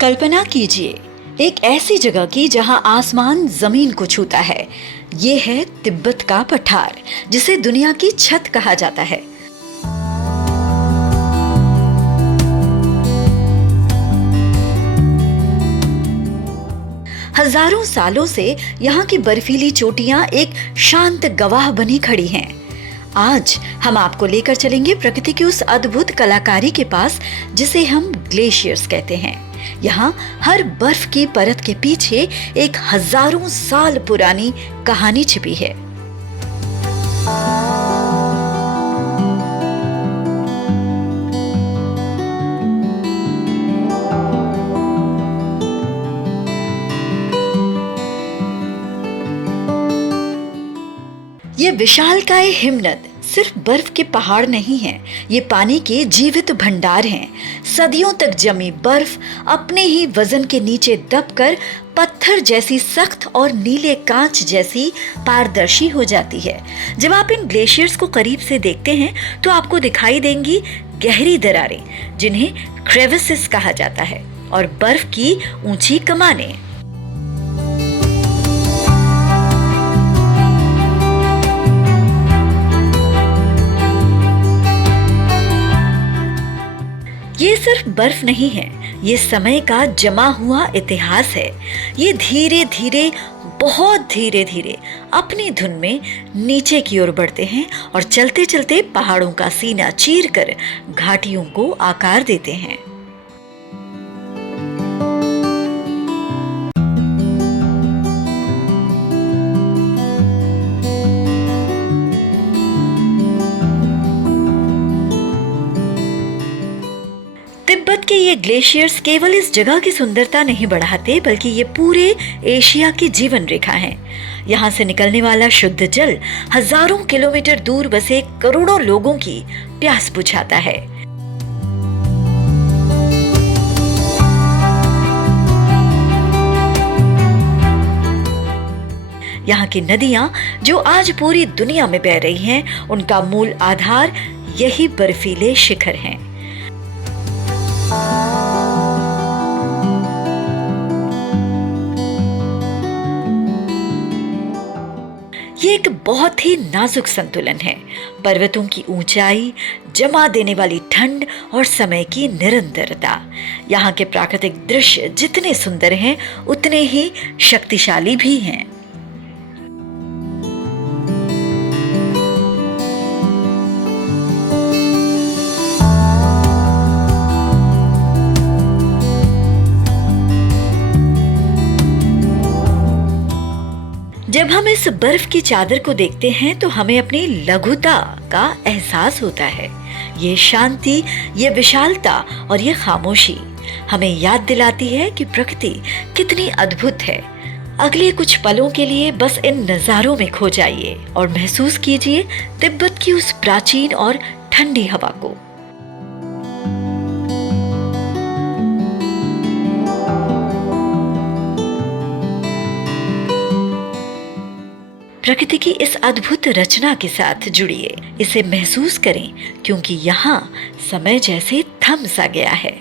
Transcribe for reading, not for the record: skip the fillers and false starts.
कल्पना कीजिए एक ऐसी जगह की जहां आसमान जमीन को छूता है। ये है तिब्बत का पठार, जिसे दुनिया की छत कहा जाता है। हजारों सालों से यहाँ की बर्फीली चोटियां एक शांत गवाह बनी खड़ी हैं। आज हम आपको लेकर चलेंगे प्रकृति की उस अद्भुत कलाकारी के पास जिसे हम ग्लेशियर्स कहते हैं। यहाँ हर बर्फ की परत के पीछे एक हजारों साल पुरानी कहानी छिपी है। ये विशालकाय हिमनद सिर्फ बर्फ के पहाड़ नहीं हैं, ये पानी के जीवित भंडार हैं। सदियों तक जमी बर्फ अपने ही वजन के नीचे दबकर पत्थर जैसी सख्त और नीले कांच जैसी पारदर्शी हो जाती है। जब आप इन ग्लेशियर्स को करीब से देखते हैं तो आपको दिखाई देंगी गहरी दरारें, जिन्हें क्रेविसेस कहा जाता है, और बर्फ की ऊंची कमानें। ये सिर्फ बर्फ नहीं है, ये समय का जमा हुआ इतिहास है। ये धीरे धीरे, बहुत धीरे धीरे अपनी धुन में नीचे की ओर बढ़ते हैं और चलते चलते पहाड़ों का सीना चीरकर घाटियों को आकार देते हैं। तिब्बत के ये ग्लेशियर्स केवल इस जगह की सुंदरता नहीं बढ़ाते, बल्कि ये पूरे एशिया की जीवन रेखा हैं। यहाँ से निकलने वाला शुद्ध जल हजारों किलोमीटर दूर बसे करोड़ों लोगों की प्यास बुझाता है। यहाँ की नदियां जो आज पूरी दुनिया में बह रही हैं, उनका मूल आधार यही बर्फीले शिखर हैं। ये एक बहुत ही नाजुक संतुलन है। पर्वतों की ऊंचाई, जमा देने वाली ठंड और समय की निरंतरता। यहाँ के प्राकृतिक दृश्य जितने सुंदर हैं, उतने ही शक्तिशाली भी हैं। जब हम इस बर्फ की चादर को देखते हैं तो हमें अपनी लघुता का एहसास होता है। ये शांति, ये विशालता और ये खामोशी हमें याद दिलाती है कि प्रकृति कितनी अद्भुत है। अगले कुछ पलों के लिए बस इन नज़ारों में खो जाइए और महसूस कीजिए तिब्बत की उस प्राचीन और ठंडी हवा को। प्रकृति की इस अद्भुत रचना के साथ जुड़िए, इसे महसूस करें, क्योंकि यहाँ समय जैसे थम सा गया है।